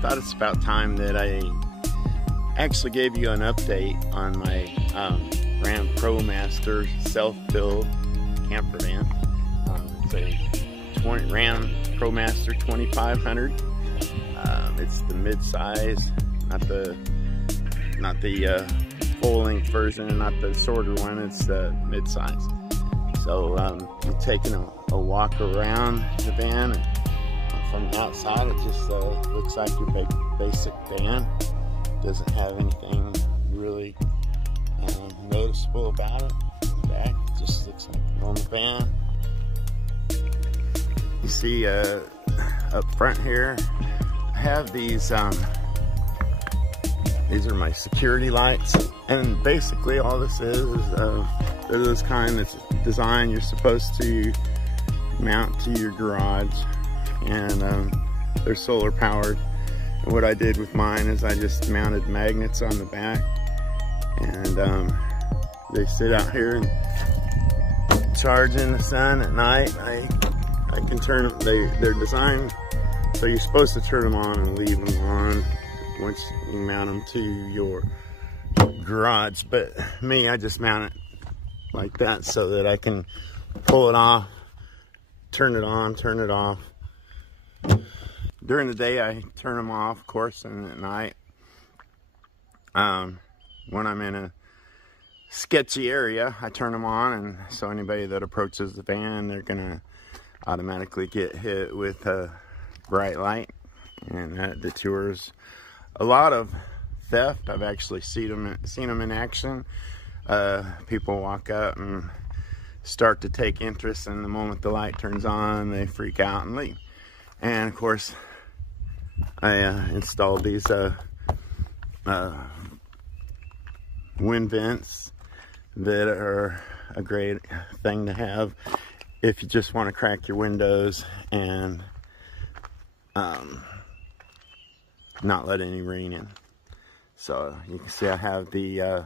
thought it's about time that I actually gave you an update on my Ram ProMaster self-build camper van. It's a Ram ProMaster 2500. It's the mid-size, not the full-length version, and not the shorter one. It's the mid-size. So I'm taking a walk around the van, and from the outside it just looks like your basic van. Doesn't have anything really noticeable about it. In the back, it just looks like a normal van. You see up front here, I have these are my security lights, and basically all this is they're those kind that's designed you're supposed to mount to your garage, and they're solar powered. And what I did with mine is I just mounted magnets on the back, and they sit out here and charge in the sun at night. I can turn them, they're designed so you're supposed to turn them on and leave them on once you mount them to your garage. But me, I just mount it like that so that I can pull it off, turn it on, turn it off. During the day I turn them off, of course, and at night when I'm in a sketchy area I turn them on, and so anybody that approaches the van, they're gonna automatically get hit with a bright light, and that deters a lot of theft. I've actually seen them in action. People walk up and start to take interest, and the moment the light turns on, they freak out and leave. And of course, I installed these wind vents that are a great thing to have if you just want to crack your windows and not let any rain in. So you can see I have the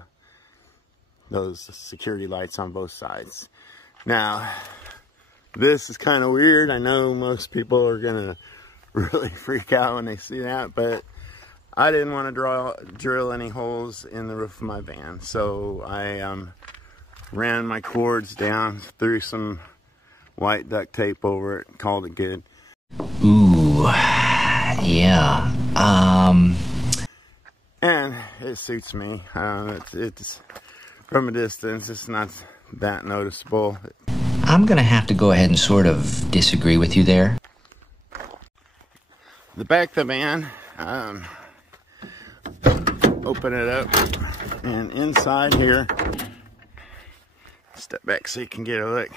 those security lights on both sides. Now, this is kind of weird. I know most people are gonna really freak out when they see that, but I didn't want to drill any holes in the roof of my van, so I ran my cords down, threw some white duct tape over it, called it good. Ooh, yeah. And it suits me. It's from a distance, it's not that noticeable. I'm gonna have to go ahead and sort of disagree with you there. The back of the van, open it up, and inside here, step back so you can get a look.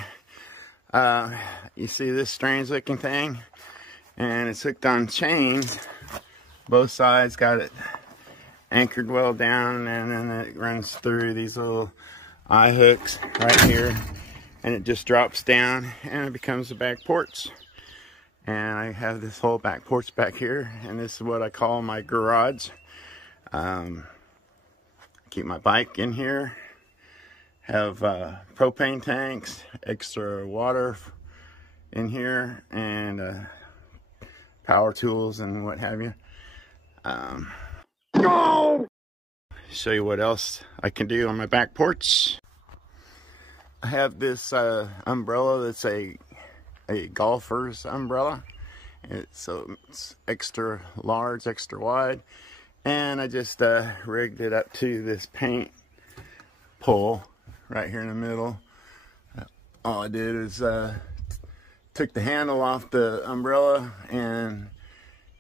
You see this strange looking thing, and it's hooked on chains. Both sides got it anchored well down, and then it runs through these little eye hooks right here, and it just drops down and it becomes a back porch. And I have this whole back porch back here, and this is what I call my garage. Keep my bike in here, have propane tanks, extra water in here, and power tools and what have you. Show you what else I can do on my back porch. I have this umbrella that's a golfer's umbrella. So it's extra large, extra wide, and I just rigged it up to this paint pole right here in the middle. All I did is took the handle off the umbrella, and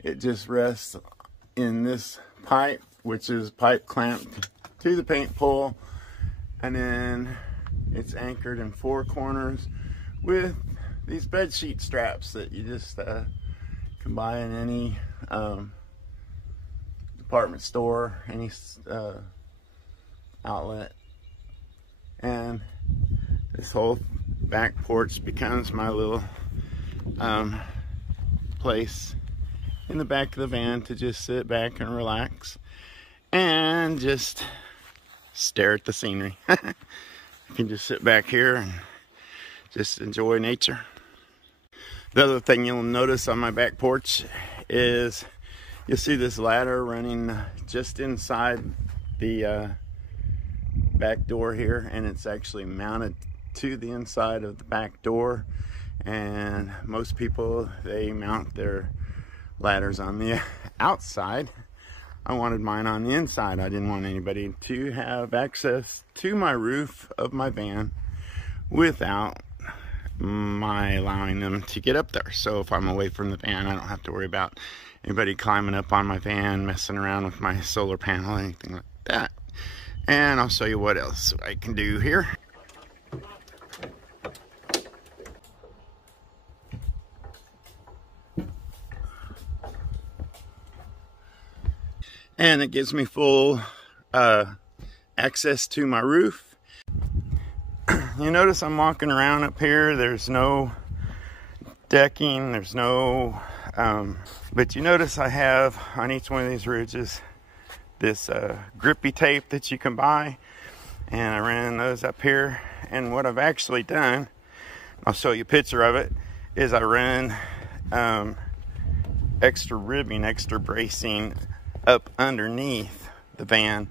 it just rests in this pipe, which is pipe clamped to the paint pole, and then it's anchored in four corners with these bed sheet straps that you just can buy in any department store, any outlet. And this whole back porch becomes my little place in the back of the van to just sit back and relax and just stare at the scenery. You can just sit back here and just enjoy nature. The other thing you'll notice on my back porch is You'll see this ladder running just inside the back door here, and it's actually mounted to the inside of the back door. And most people, they mount their ladders on the outside. I wanted mine on the inside. I didn't want anybody to have access to my roof of my van without my allowing them to get up there. So if I'm away from the van, I don't have to worry about anybody climbing up on my van, messing around with my solar panel, anything like that. And I'll show you what else I can do here. And it gives me full access to my roof. You notice I'm walking around up here. There's no decking. There's no, but you notice I have on each one of these ridges this grippy tape that you can buy. And I ran those up here. And what I've actually done, I'll show you a picture of it, is I ran extra ribbing, extra bracing up underneath the van,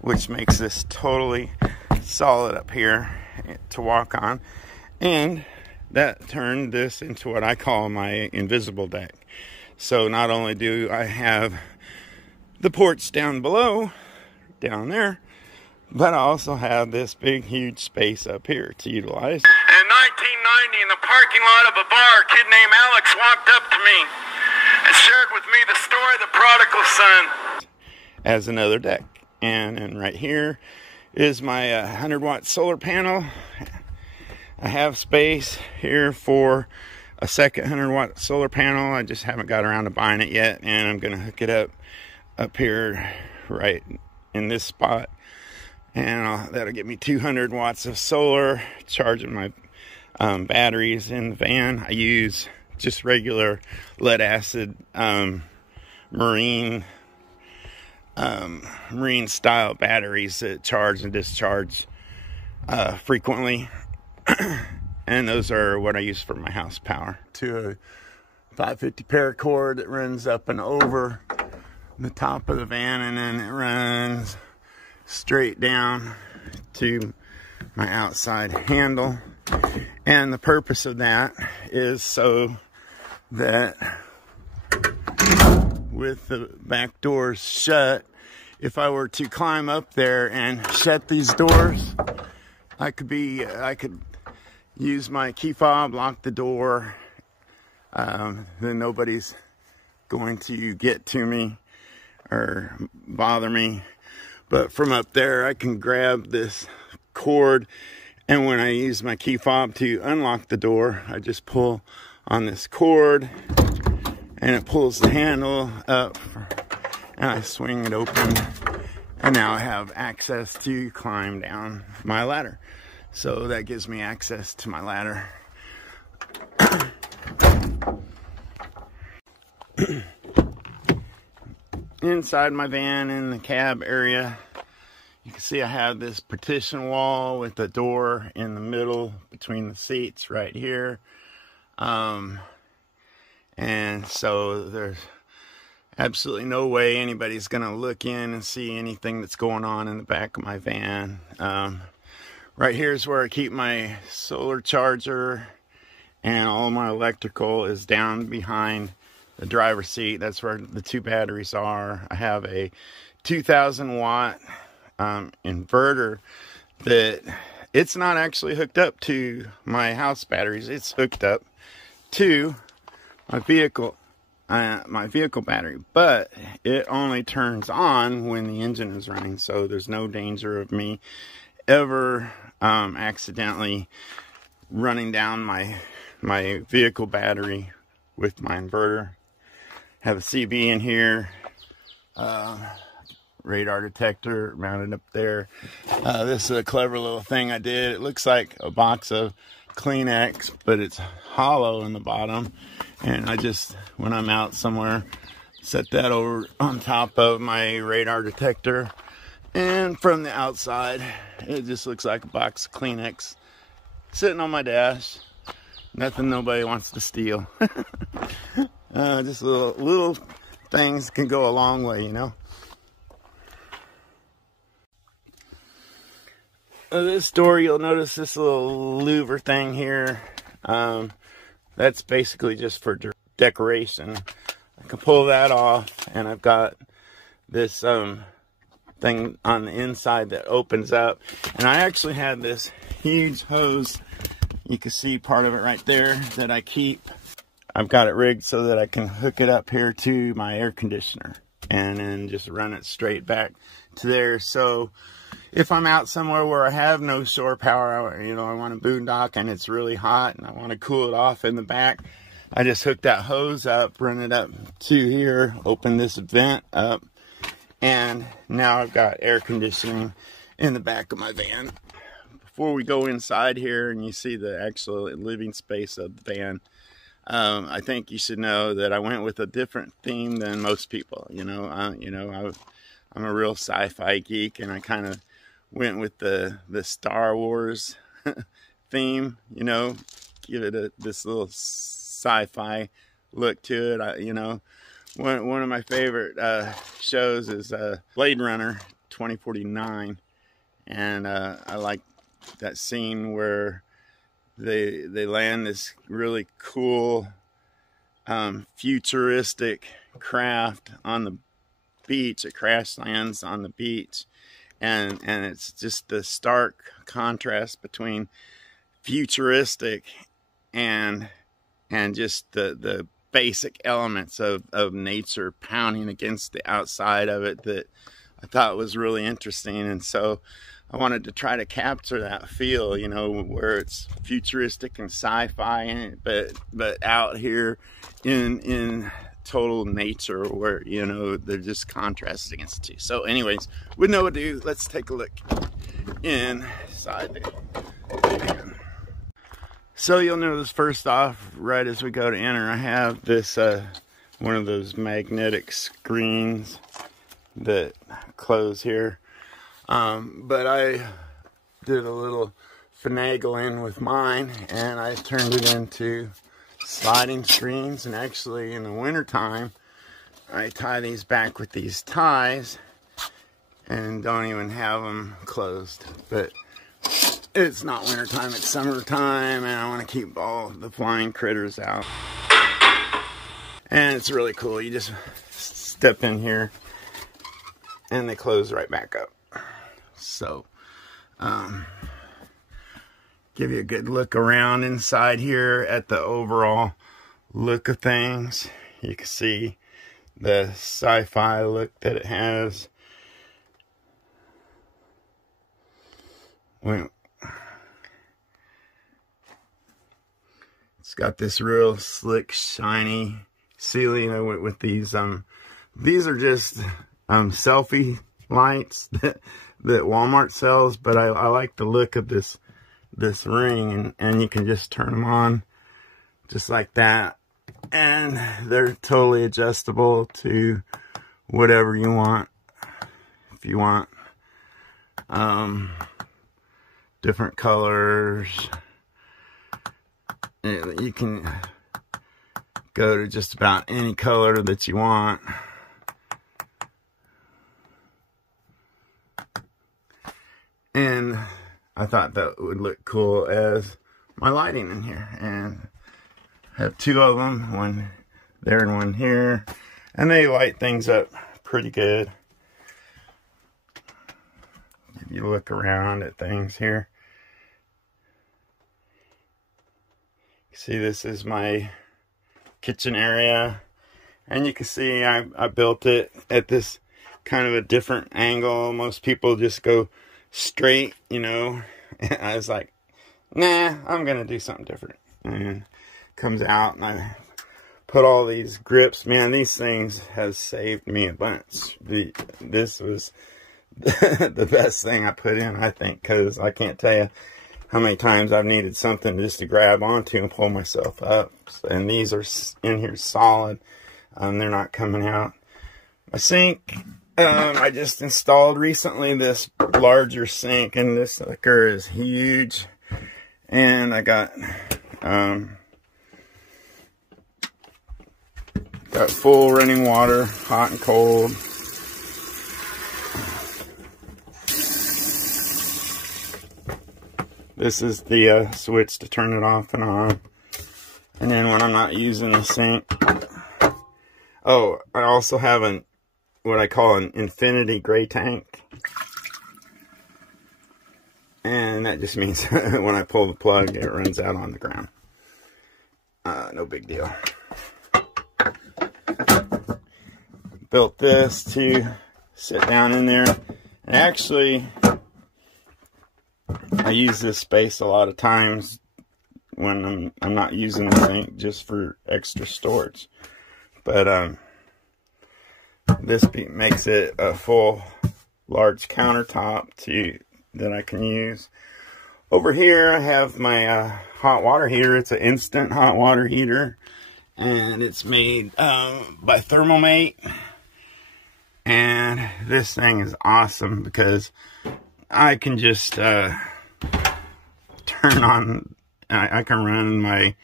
which makes this totally solid up here to walk on. And that turned this into what I call my invisible deck. So not only do I have the porch down below, down there, but I also have this big huge space up here to utilize. In 1990, in the parking lot of a bar, a kid named Alex walked up to me and shared with me the story of the prodigal son as another deck. And right here is my 100-watt solar panel. I have space here for a second 100-watt solar panel. I just haven't got around to buying it yet, and I'm gonna hook it up here right in this spot, and that'll give me 200 watts of solar, charging my batteries in the van. I use just regular lead acid marine style batteries that charge and discharge frequently. And those are what I use for my house power. To a 550 paracord that runs up and over the top of the van, and then it runs straight down to my outside handle. And the purpose of that is so that with the back doors shut, if I were to climb up there and shut these doors, I could use my key fob, lock the door, then nobody's going to get to me or bother me. But from up there, I can grab this cord, and when I use my key fob to unlock the door, I just pull on this cord, and it pulls the handle up, and I swing it open, and now I have access to climb down my ladder. So that gives me access to my ladder. Inside my van, in the cab area, you can see I have this partition wall with a door in the middle between the seats right here. And so there's absolutely no way anybody's gonna look in and see anything that's going on in the back of my van. Right here is where I keep my solar charger, and all my electrical is down behind the driver's seat. That's where the two batteries are. I have a 2,000 watt inverter that it's not actually hooked up to my house batteries. It's hooked up to my vehicle battery, but it only turns on when the engine is running. So there's no danger of me ever accidentally running down my vehicle battery with my inverter. Have a CB in here, radar detector mounted up there. This is a clever little thing I did. It looks like a box of Kleenex, but it's hollow in the bottom, and I just, when I'm out somewhere, set that over on top of my radar detector. And from the outside, it just looks like a box of Kleenex sitting on my dash. Nothing nobody wants to steal. Just a little things can go a long way, you know. This door, you'll notice this little louver thing here. That's basically just for decoration. I can pull that off, and I've got this thing on the inside that opens up. And I actually have this huge hose. You can see part of it right there that I keep. I've got it rigged so that I can hook it up here to my air conditioner and then just run it straight back to there. So if I'm out somewhere where I have no shore power, you know, I want to boondock and it's really hot and I want to cool it off in the back, I just hook that hose up, run it up to here, open this vent up, and now I've got air conditioning in the back of my van. Before we go inside here and you see the actual living space of the van, I think you should know that I went with a different theme than most people. I'm a real sci-fi geek, and I kind of went with the Star Wars theme. You know, give it this little sci-fi look to it. One of my favorite shows is Blade Runner 2049, and I like that scene where they land this really cool futuristic craft on the beach. It crash lands on the beach, and it's just the stark contrast between futuristic and just the basic elements of nature pounding against the outside of it that I thought was really interesting. And so I wanted to try to capture that feel, you know, where it's futuristic and sci-fi, but out here in total nature, where, you know, they're just contrasted against the two. So anyways, with no ado, let's take a look inside the van. So you'll notice first off, right as we go to enter, I have this one of those magnetic screens that close here. But I did a little finagling with mine, and I turned it into sliding screens. And actually in the winter time, I tie these back with these ties and don't even have them closed. But it's not winter time, it's summertime, and I want to keep all the flying critters out. And it's really cool. You just step in here and they close right back up. So, give you a good look around inside here at the overall look of things. You can see the sci-fi look that it has. It's got this real slick, shiny ceiling with these. These are just selfie lights that Walmart sells, but I like the look of this ring, and you can just turn them on just like that, and they're totally adjustable to whatever you want. If you want different colors, you can go to just about any color that you want. And I thought that would look cool as my lighting in here. And I have two of them, one there and one here. And they light things up pretty good. If you look around at things here. See, this is my kitchen area. And you can see I built it at this kind of a different angle. Most people just go straight, you know. I was like, nah, I'm gonna do something different. And comes out, and I put all these grips. Man, these things have saved me a bunch. This was the best thing I put in, I think, because I can't tell you how many times I've needed something just to grab onto and pull myself up. And these are in here solid. They're not coming out. My sink, I just installed recently this larger sink, and this sucker is huge. And I got Got full running water, hot and cold. This is the switch to turn it off and on. And then when I'm not using the sink. Oh, I also have what I call an infinity gray tank. And that just means when I pull the plug, it runs out on the ground. No big deal. Built this to sit down in there. And actually, I use this space a lot of times when I'm not using the sink, just for extra storage. But this makes it a full large countertop that I can use. Over here I have my hot water heater. It's an instant hot water heater, and it's made by Thermomate. And this thing is awesome because I can just turn on, I can run my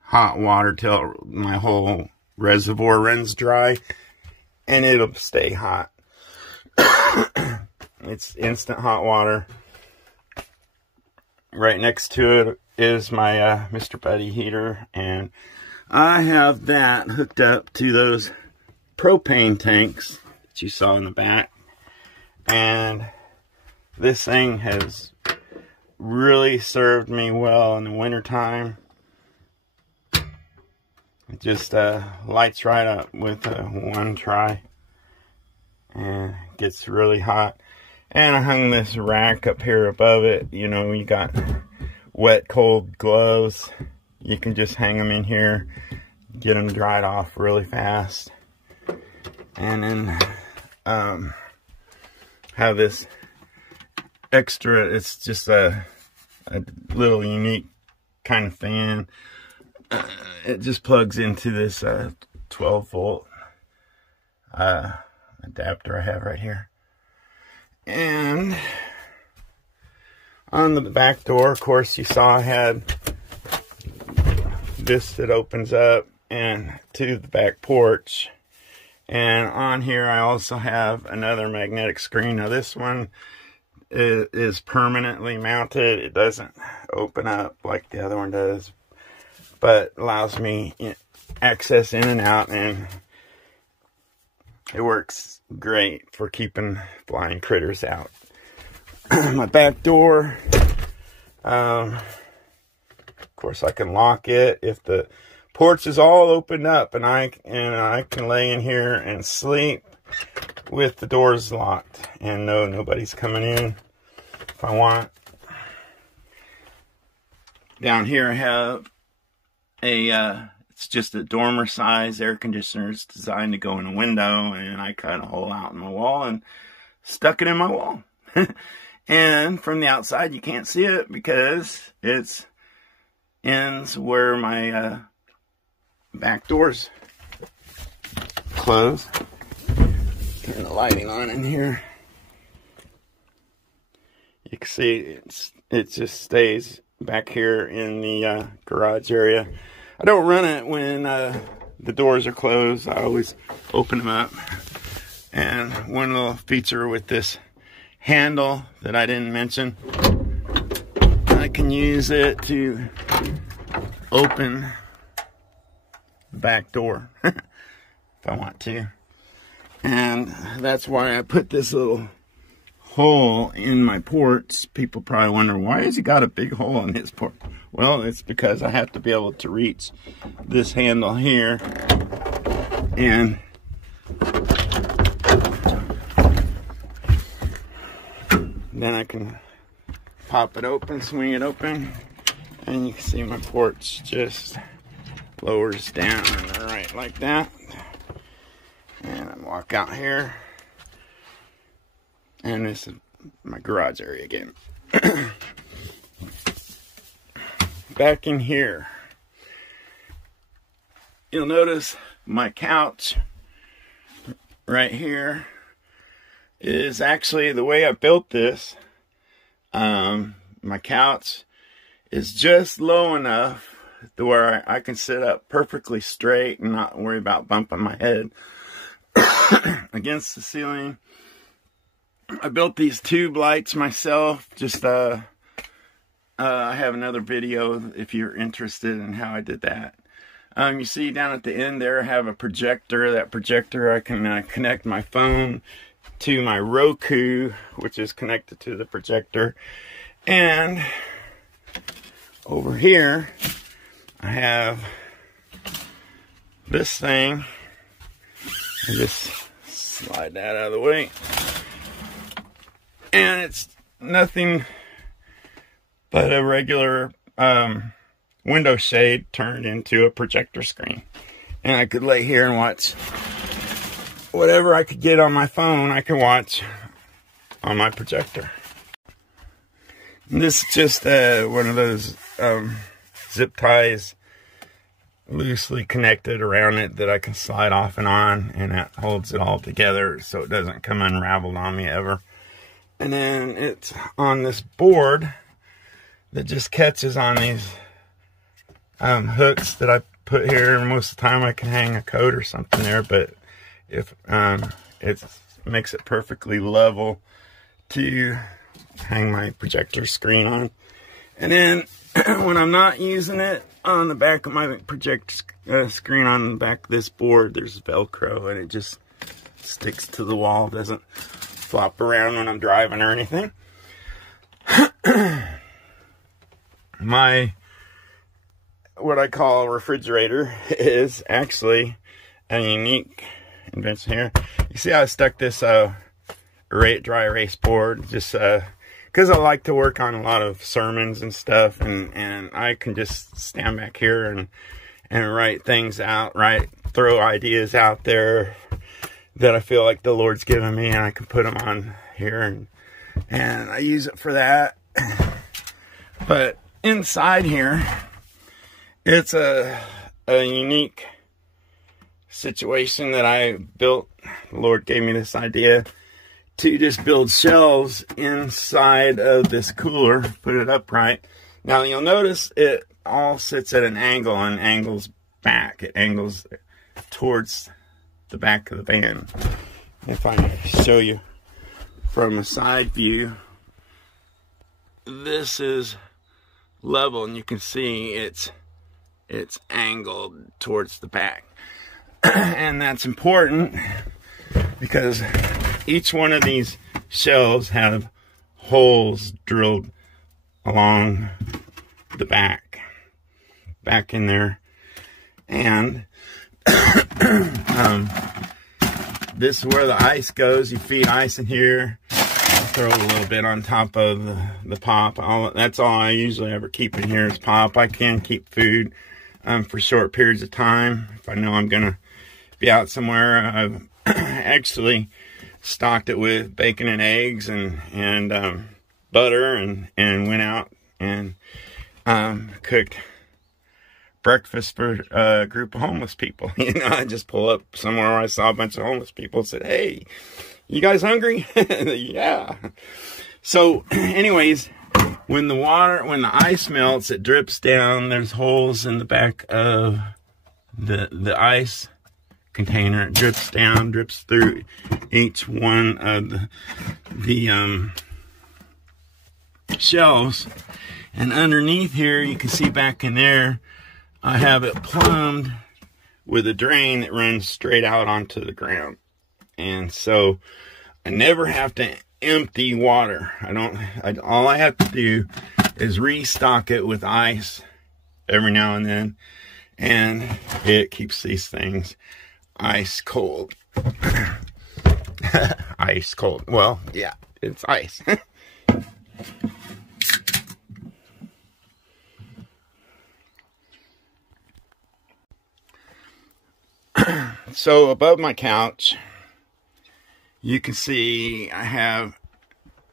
hot water till my whole reservoir runs dry, and it'll stay hot. It's instant hot water. Right next to it is my Mr. Buddy heater, and I have that hooked up to those propane tanks that you saw in the back. And this thing has really served me well in the wintertime. It just lights right up with one try, and gets really hot. And I hung this rack up here above it. You know, you got wet, cold gloves. You can just hang them in here, get them dried off really fast. And then have this extra, it's just a little unique kind of fan. It just plugs into this 12 volt adapter I have right here. And on the back door, of course, you saw I had this that opens up and to the back porch. And on here I also have another magnetic screen. Now this one is permanently mounted. It doesn't open up like the other one does, but allows me access in and out, and it works great for keeping flying critters out. My back door, of course I can lock it if the porch is all opened up, and I can lay in here and sleep with the doors locked and nobody's coming in if I want. Down here I have it's just a dormer size air conditioner. It's designed to go in a window, and I cut a hole out in the wall and stuck it in my wall. And from the outside you can't see it because it's ends where my back doors close. Turn the lighting on in here. You can see it just stays back here in the garage area. I don't run it when the doors are closed. I always open them up. And one little feature with this handle that I didn't mention, I can use it to open the back door if I want to. And that's why I put this little hole in my ports. People probably wonder, why has he got a big hole in his port? Well, it's because I have to be able to reach this handle here, and then I can pop it open, swing it open, and you can see my porch just lowers down right like that. And I walk out here, and this is my garage area again. Back in here, you'll notice my couch right here is actually the way I built this. My couch is just low enough to where I can sit up perfectly straight and not worry about bumping my head against the ceiling. I built these tube lights myself. Just I have another video if you're interested in how I did that. You see down at the end there, I have a projector. That projector, I can connect my phone to my Roku, which is connected to the projector. And over here, I have this thing. I just slide that out of the way. And it's nothing but a regular window shade turned into a projector screen. And I could lay here and watch whatever I could get on my phone, I can watch on my projector. And this is just one of those zip ties loosely connected around it that I can slide off and on, and that holds it all together so it doesn't come unraveled on me ever. And then it's on this board that just catches on these hooks that I put here. Most of the time I can hang a coat or something there, but if it makes it perfectly level to hang my projector screen on. And then when I'm not using it, on the back of my projector screen, on the back of this board, there's Velcro, and it just sticks to the wall. It doesn't flop around when I'm driving or anything. My, what I call a refrigerator, is actually a unique invention here. You see how I stuck this dry erase board, just because I like to work on a lot of sermons and stuff, and I can just stand back here and write things out, throw ideas out there that I feel like the Lord's given me, and I can put them on here, and I use it for that. But inside here, it's a unique situation that I built. The Lord gave me this idea to just build shelves inside of this cooler, put it upright. Now you'll notice it all sits at an angle and angles back. It angles towards the back of the van. If I show you from a side view, this is level, and you can see it's angled towards the back. And that's important because each one of these shelves have holes drilled along the back in there. And this is where the ice goes. You feed ice in here, throw a little bit on top of the pop. That's all I usually ever keep in here is pop. I can keep food for short periods of time if I know I'm gonna be out somewhere. I've actually stocked it with bacon and eggs and butter, and went out and cooked breakfast for a group of homeless people. You know, I just pull up somewhere where I saw a bunch of homeless people and said, "Hey, you guys hungry?" Yeah. So anyways, when the ice melts, it drips down. There's holes in the back of the ice container. It drips down, drips through each one of the shelves. And underneath here, you can see back in there, I have it plumbed with a drain that runs straight out onto the ground. And so I never have to empty water. All I have to do is restock it with ice every now and then, and it keeps these things ice cold. Ice cold. Well, yeah, it's ice. So above my couch, you can see I have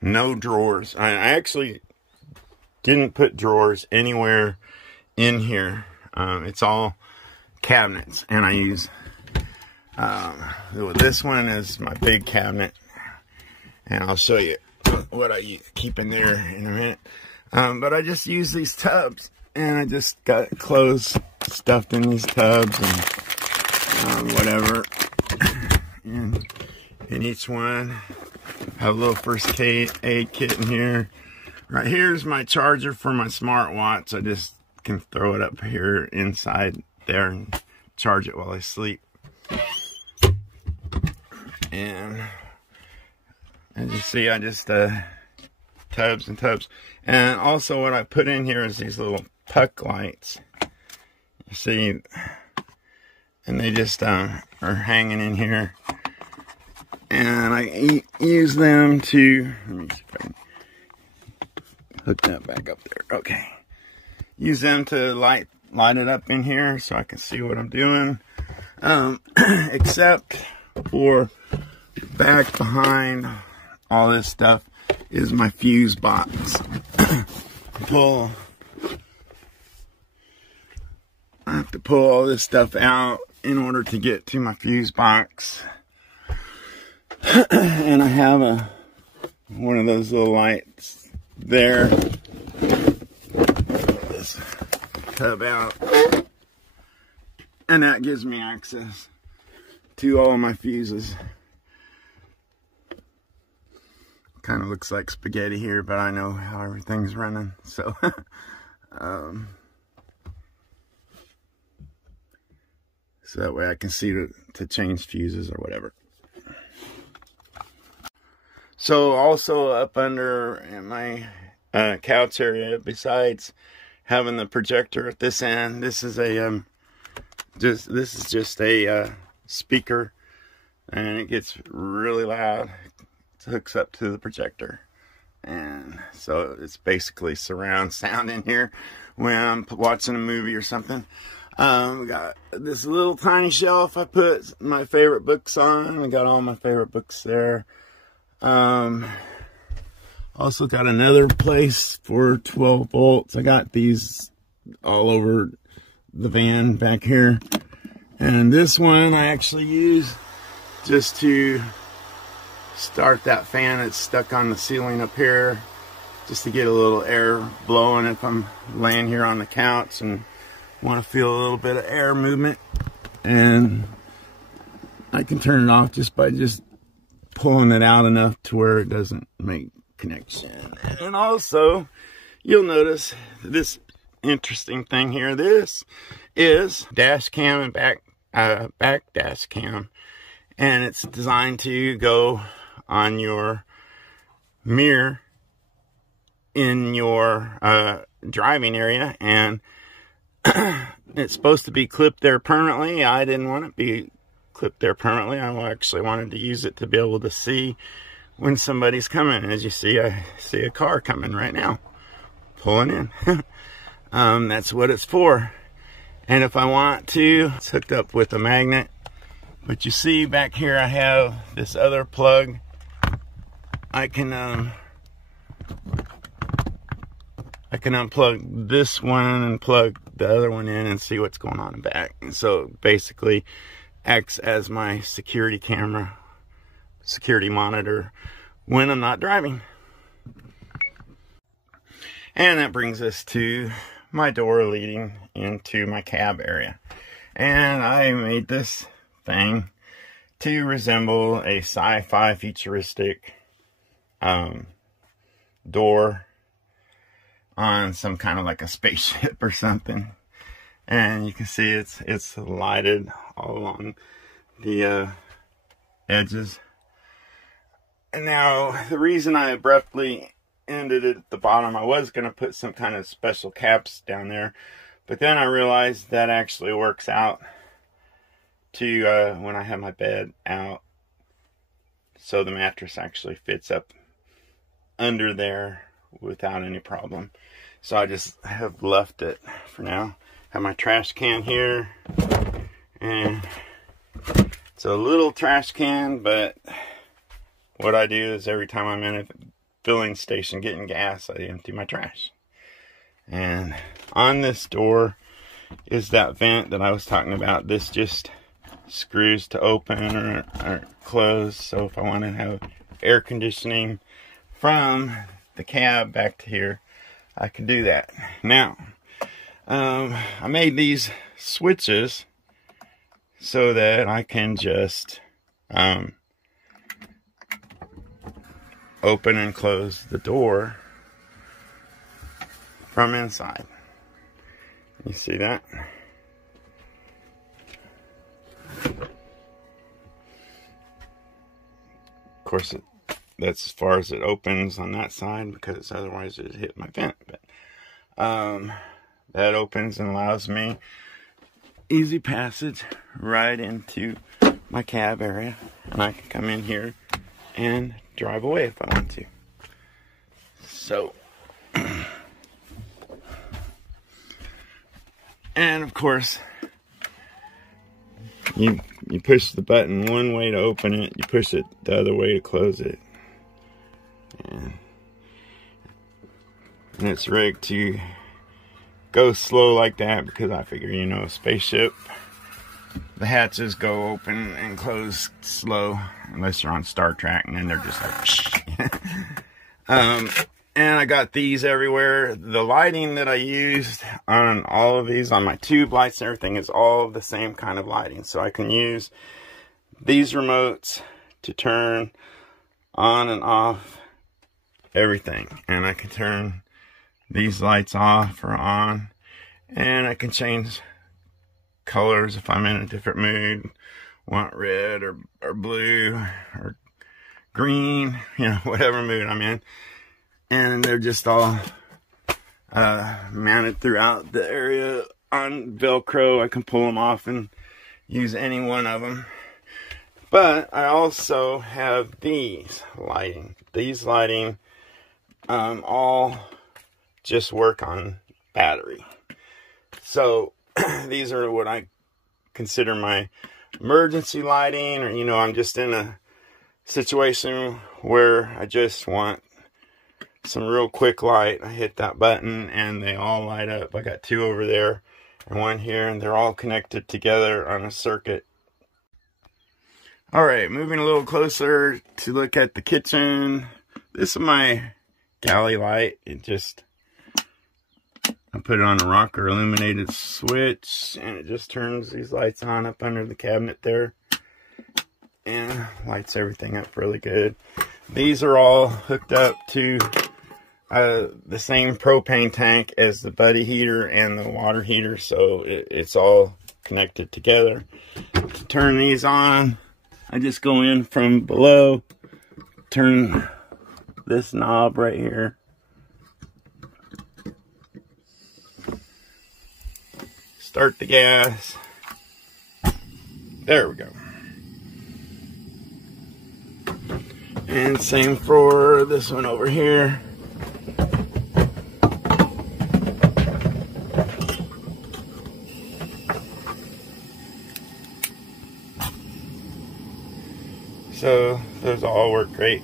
no drawers. I actually didn't put drawers anywhere in here. It's all cabinets, and I use this one is my big cabinet, and I'll show you what I keep in there in a minute. But I just use these tubs And I just got clothes stuffed in these tubs and whatever. And in each one, I have a little first aid kit in here. Right here's my charger for my smartwatch. I just can throw it up here inside there and charge it while I sleep. And as you see, I just tubs and tubs. And also what I put in here is these little puck lights. You see, and they just are hanging in here. And I use them to, let me see if I can hook that back up there. Okay. Use them to light it up in here so I can see what I'm doing. Except for back behind all this stuff is my fuse box. I have to pull all this stuff out in order to get to my fuse box. And I have one of those little lights there. This tub out. And that gives me access to all of my fuses. Kind of looks like spaghetti here, but I know how everything's running. So, so that way I can see to change fuses or whatever. So also up under in my couch area, besides having the projector at this end, this is a just a speaker, and it gets really loud. It hooks up to the projector, and so it's basically surround sound in here when I'm watching a movie or something. We got this little tiny shelf I put my favorite books on. I got all my favorite books there. Also got another place for 12 volts. I got these all over the van back here. And this one I actually use just to start that fan that's stuck on the ceiling up here, just to get a little air blowing if I'm laying here on the couch and want to feel a little bit of air movement. And I can turn it off just by pulling it out enough to where it doesn't make connection. And also, you'll notice this interesting thing here. This is dash cam and back dash cam, and it's designed to go on your mirror in your driving area, and it's supposed to be clipped there permanently. I didn't want it to be clipped there permanently. I actually wanted to use it to be able to see when somebody's coming. As you see, I see a car coming right now, pulling in. That's what it's for. And if I want to, it's hooked up with a magnet. But you see back here, I have this other plug. I can unplug this one and plug the other one in and see what's going on in the back. And so basically acts as my security camera, security monitor when I'm not driving. And that brings us to my door leading into my cab area. And I made this thing to resemble a sci-fi futuristic door on some kind of like a spaceship or something. And you can see it's lighted all along the edges. And now the reason I abruptly ended it at the bottom, I was going to put some kind of special caps down there, but then I realized that actually works out to when I have my bed out, so the mattress actually fits up under there without any problem. So I just have left it for now. Have my trash can here, and it's a little trash can, but what I do is every time I'm in a filling station getting gas, I empty my trash. And on this door is that vent that I was talking about. This just screws to open or close, so if I want to have air conditioning from the cab back to here, I can do that. Now, I made these switches so that I can just open and close the door from inside. You see that? Of course, that's as far as it opens on that side, because otherwise it'd hit my vent. But that opens and allows me easy passage right into my cab area, and I can come in here and drive away if I want to. So, and of course, you push the button one way to open it, you push it the other way to close it, and it's rigged to go slow like that, because I figure, you know, a spaceship, the hatches go open and close slow, unless you're on Star Trek, and then they're just like and I got these everywhere. The lighting that I used on all of these, on my tube lights and everything, is all the same kind of lighting. So I can use these remotes to turn on and off everything, and I can turn these lights off or on, and I can change colors if I'm in a different mood, want red or blue or green, you know, whatever mood I'm in. And they're just all mounted throughout the area on Velcro. I can pull them off and use any one of them. But I also have these lighting. These lighting all just work on battery. So these are what I consider my emergency lighting, or, you know, I'm just in a situation where I just want some real quick light. I hit that button and they all light up. I got two over there and one here, and they're all connected together on a circuit. Alright, moving a little closer to look at the kitchen. This is my galley light. I put it on a rocker illuminated switch, and it just turns these lights on up under the cabinet there, and lights everything up really good. These are all hooked up to the same propane tank as the buddy heater and the water heater, so it's all connected together. To turn these on, I just go in from below, turn this knob right here, start the gas. There we go. And same for this one over here. So those all work great.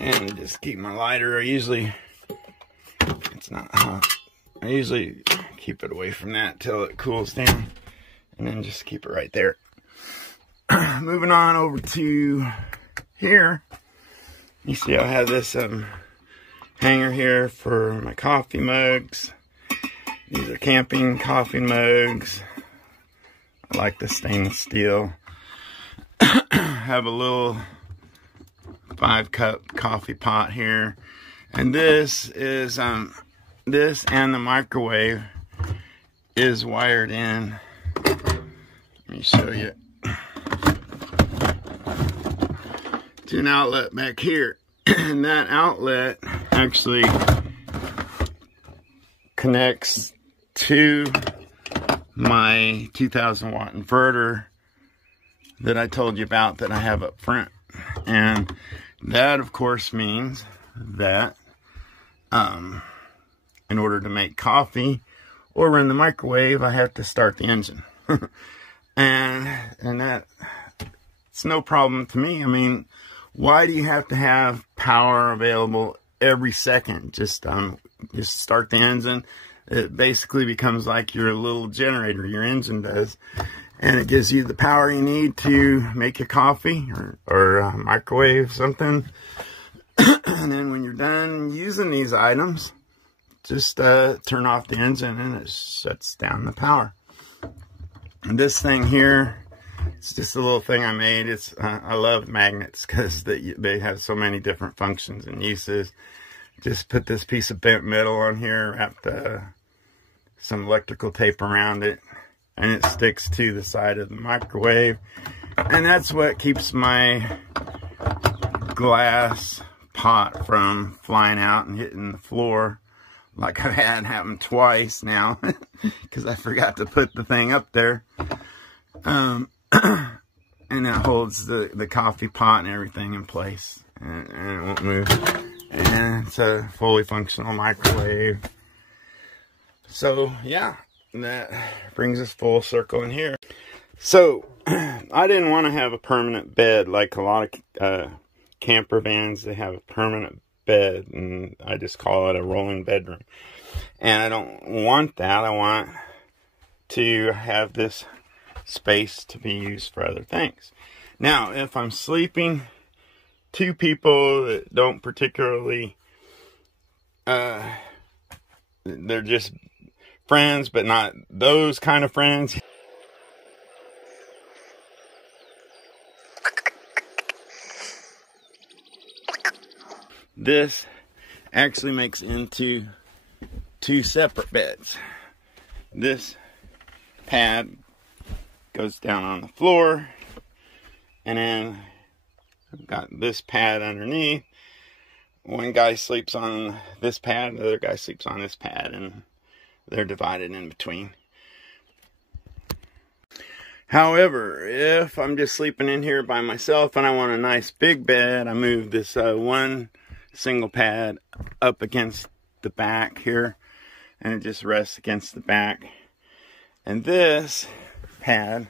And just keep my lighter. It's not hot. I usually keep it away from that till it cools down, and then just keep it right there. Moving on over to here, you see I have this hanger here for my coffee mugs. These are camping coffee mugs. I like the stainless steel. Have a little 5-cup coffee pot here, and this is this and the microwave is wired in. Let me show you. To an outlet back here, and that outlet actually connects to my 2,000 watt inverter that I told you about that I have up front. And that of course means that in order to make coffee or run the microwave, I have to start the engine. and that, it's no problem to me. I mean, why do you have to have power available every second? Just start the engine. It basically becomes like your little generator, your engine does. And it gives you the power you need to make your coffee or microwave something. And then when you're done using these items, just turn off the engine and it shuts down the power. And this thing here, it's just a little thing I made. It's I love magnets because they have so many different functions and uses. Just put this piece of bent metal on here, wrapped some electrical tape around it, and it sticks to the side of the microwave. And that's what keeps my glass pot from flying out and hitting the floor, like I've had happen twice now, because I forgot to put the thing up there. And it holds the coffee pot and everything in place, and it won't move. And it's a fully functional microwave. So yeah, that brings us full circle in here. So I didn't want to have a permanent bed like a lot of camper vans. They have a permanent bed, and I just call it a rolling bedroom. And I don't want that. I want to have this space to be used for other things. Now, if I'm sleeping two people that don't particularly, they're just friends, but not those kind of friends. This actually makes into two separate beds. This pad goes down on the floor, and then I've got this pad underneath. One guy sleeps on this pad, the other guy sleeps on this pad, and they're divided in between. However, if I'm just sleeping in here by myself and I want a nice big bed, I move this one single pad up against the back here, and it just rests against the back. And this pad,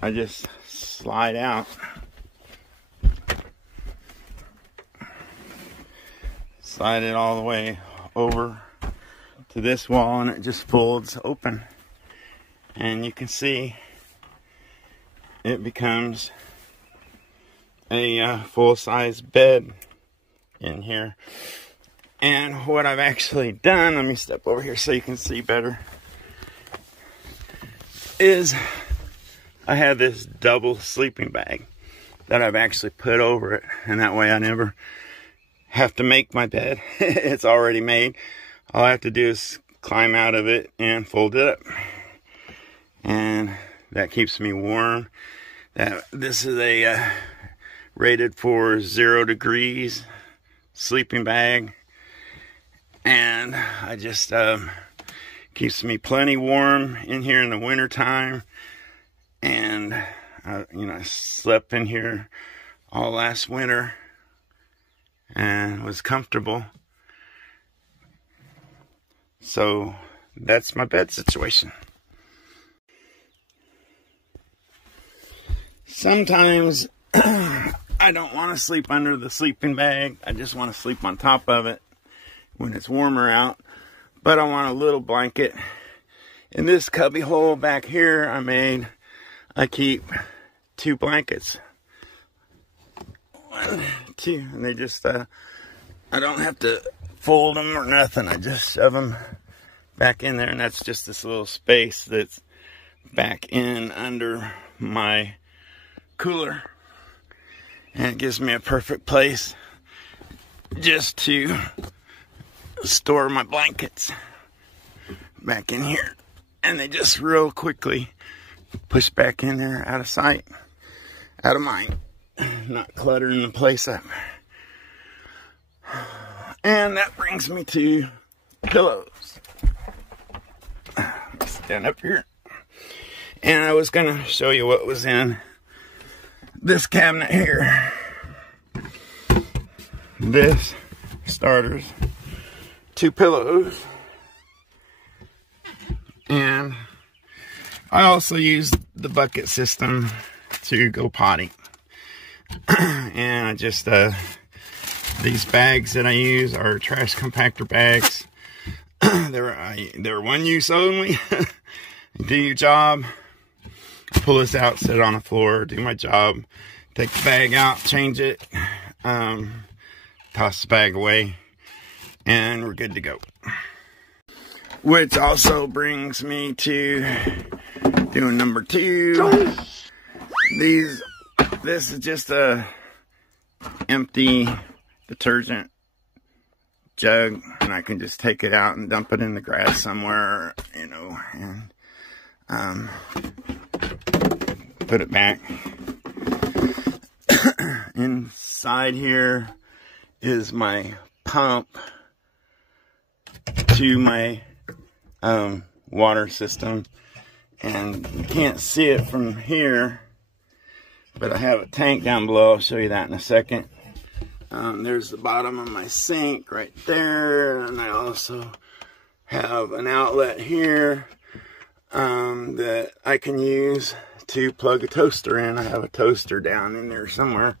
I just slide out. Slide it all the way over to this wall, and it just folds open. And you can see it becomes a full-size bed in here. And what I've actually done, let me step over here so you can see better, is I have this double sleeping bag that I've actually put over it, and that way I never have to make my bed. It's already made. All I have to do is climb out of it and fold it up, and that keeps me warm. This is a rated for 0 degrees sleeping bag, and I just keeps me plenty warm in here in the winter time. And you know, I slept in here all last winter and was comfortable. So that's my bed situation. Sometimes I don't want to sleep under the sleeping bag. I just want to sleep on top of it when it's warmer out. But I want a little blanket. In this cubby hole back here I keep 2 blankets. 1, 2, and they just, I don't have to fold them or nothing. I just shove them back in there, and that's just this little space that's back in under my cooler. And it gives me a perfect place just to store my blankets back in here. And they just real quickly push back in there, out of sight, out of mind, not cluttering the place up. And that brings me to pillows. Stand up here. And I was gonna show you what was in this cabinet here. This, starters, 2 pillows. And I also use the bucket system to go potty. And I just, these bags that I use are trash compactor bags. They're one use only. Do your job. pull this out, sit it on the floor, do my job, take the bag out, change it, toss the bag away, and we're good to go. Which also brings me to doing number 2. This is just a empty detergent jug, and I can just take it out and dump it in the grass somewhere, you know, and put it back. Inside here is my pump to my water system, and you can't see it from here, but I have a tank down below. I'll show you that in a second. There's the bottom of my sink right there, and I also have an outlet here that I can use to plug a toaster in. I have a toaster down in there somewhere,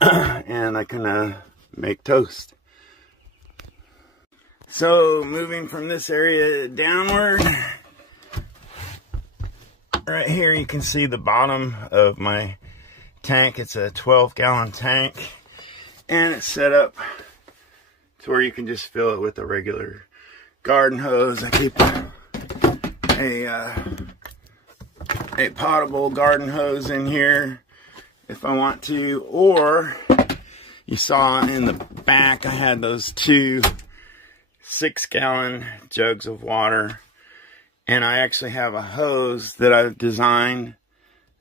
and I can make toast. So moving from this area downward, right here you can see the bottom of my tank. It's a 12-gallon tank, and it's set up to where you can just fill it with a regular garden hose. I keep a potable garden hose in here if I want to, or you saw in the back I had those 2 6-gallon jugs of water, and I actually have a hose that I've designed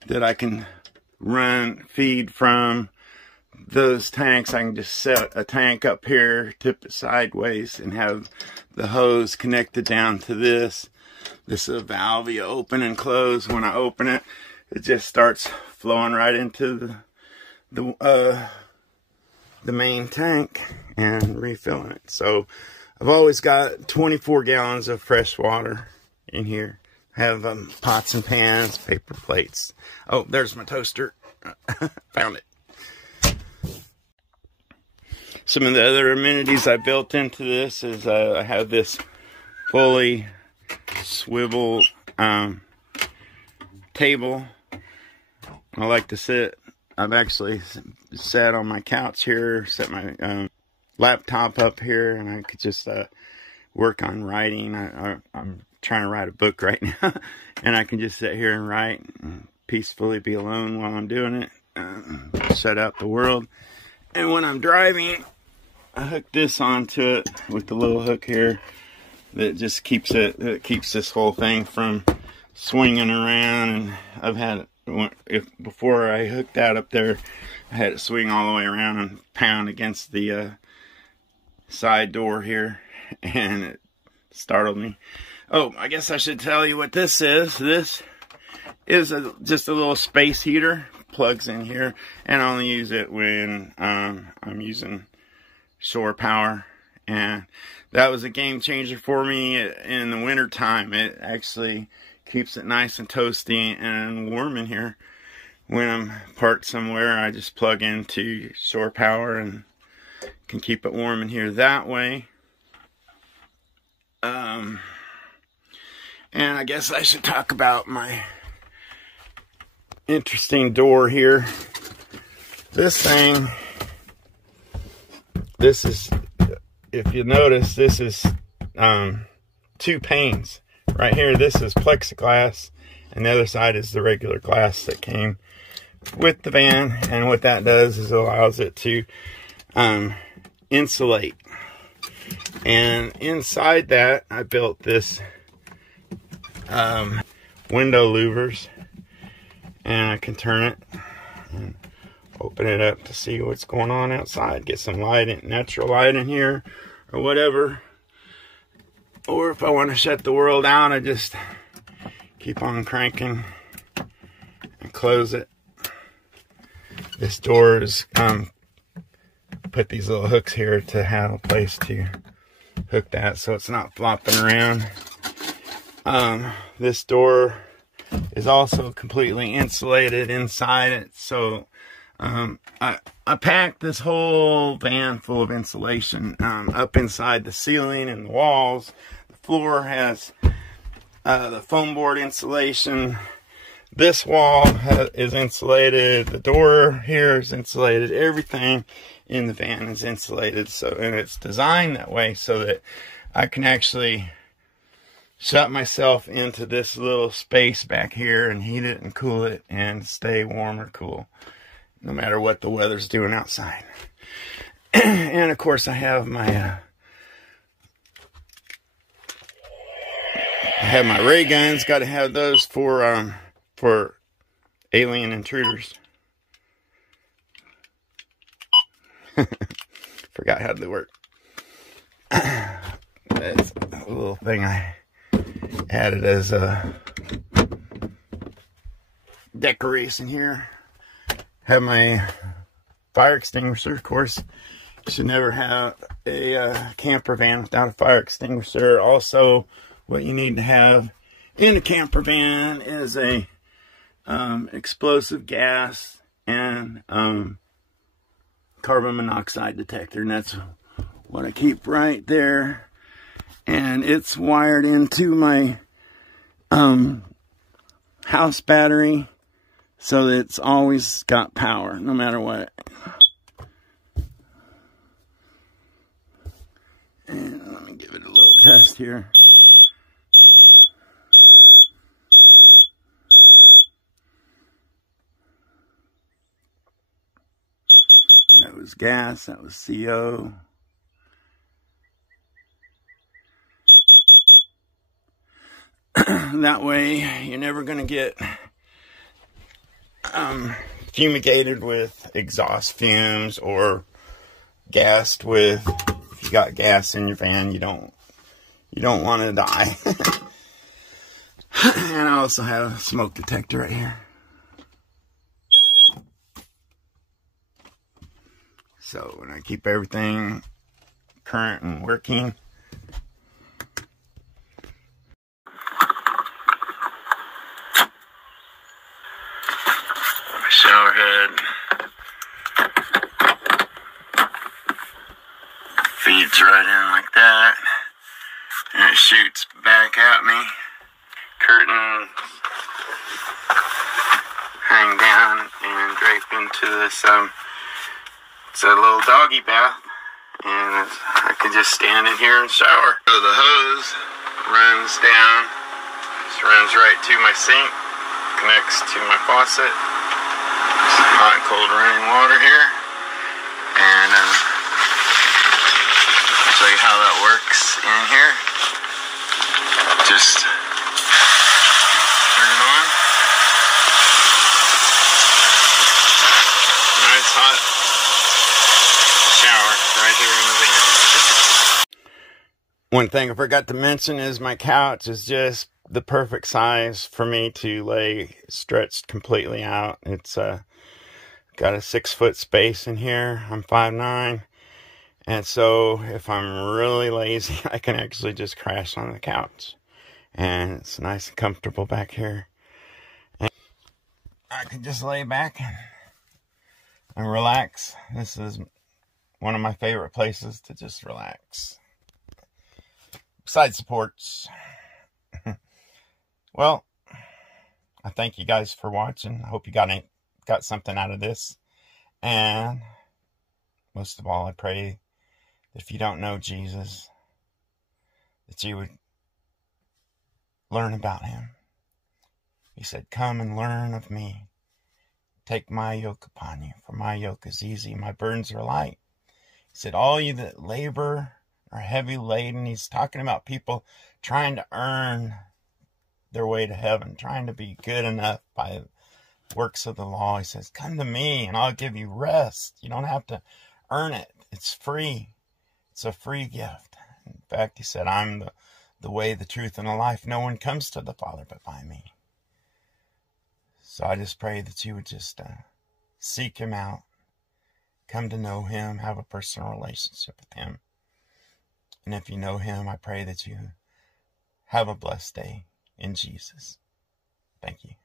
that I can feed from those tanks. I can just set a tank up here, tip it sideways, and have the hose connected down to this. This is a valve you open and close. When I open it, it just starts flowing right into the main tank and refilling it. So I've always got 24 gallons of fresh water in here. I have pots and pans, paper plates. Oh, there's my toaster. Found it. Some of the other amenities I built into this is I have this fully swivel table. I like to sit. I've actually sat on my couch here, set my laptop up here, and I could just work on writing. I'm trying to write a book right now, and I can just sit here and write and peacefully be alone while I'm doing it, shut out the world. And when I'm driving, I hook this onto it with the little hook here that just keeps this whole thing from swinging around. And I've had it, before I hooked that up there, I had it swing all the way around and pound against the side door here, and it startled me. Oh, I guess I should tell you what this is. This is just a little space heater. Plugs in here, and I only use it when I'm using shore power, and that was a game changer for me in the winter time. It actually keeps it nice and toasty and warm in here. When I'm parked somewhere, I just plug into shore power and can keep it warm in here that way. And I guess I should talk about my interesting door here. This thing, this is, if you notice, this is 2 panes. Right here, this is plexiglass, and the other side is the regular glass that came with the van. And what that does is it allows it to insulate. And inside that, I built this window louvers, and I can turn it and open it up to see what's going on outside, get some light, natural light in here or whatever. Or if I want to shut the world out, I just keep on cranking and close it. This door is put these little hooks here to have a place to hook that so it's not flopping around. This door is also completely insulated inside it, so I packed this whole van full of insulation up inside the ceiling and the walls. The floor has the foam board insulation. This wall is insulated. The door here is insulated. Everything in the van is insulated. So, and it's designed that way so that I can actually shut myself into this little space back here and heat it and cool it and stay warm or cool, no matter what the weather's doing outside. And of course, I have my ray guns. Got to have those for alien intruders. Forgot how they work. That's a little thing I added as a decoration here. Have my fire extinguisher, of course. You should never have a camper van without a fire extinguisher. Also, what you need to have in a camper van is a explosive gas and carbon monoxide detector, and that's what I keep right there. And it's wired into my house battery, so that it's always got power no matter what. And let me give it a little test here. That was gas, that was CO. That way you're never going to get fumigated with exhaust fumes or gassed with, if you got gas in your van, you don't want to die. And I also have a smoke detector right here. So when I keep everything current and working. Shower head feeds right in like that, and it shoots back at me. Curtains hang down and drape into this. It's a little doggy bath, and I can just stand in here and shower. So the hose runs down, just runs right to my sink, connects to my faucet. Hot and cold running water here, and I'll show you how that works in here. Just turn it on. Nice hot shower right here in the van. One thing I forgot to mention is my couch is just the perfect size for me to lay stretched completely out. It's got a 6-foot space in here. I'm 5'9", and so if I'm really lazy, I can actually just crash on the couch, and it's nice and comfortable back here. And I can just lay back and relax. This is one of my favorite places to just relax, besides the porch. Well, I thank you guys for watching. I hope you got something out of this. And most of all, I pray that if you don't know Jesus, that you would learn about him. He said, "Come and learn of me. Take my yoke upon you, for my yoke is easy, my burdens are light." He said, all you that labor are heavy laden. He's talking about people trying to earn their way to heaven, trying to be good enough by works of the law. He says, "Come to me and I'll give you rest." You don't have to earn it. It's free. It's a free gift. In fact, he said, "I'm the way, the truth, and the life. No one comes to the Father but by me." So I just pray that you would just seek him out, come to know him, have a personal relationship with him. And if you know him, I pray that you have a blessed day in Jesus. Thank you.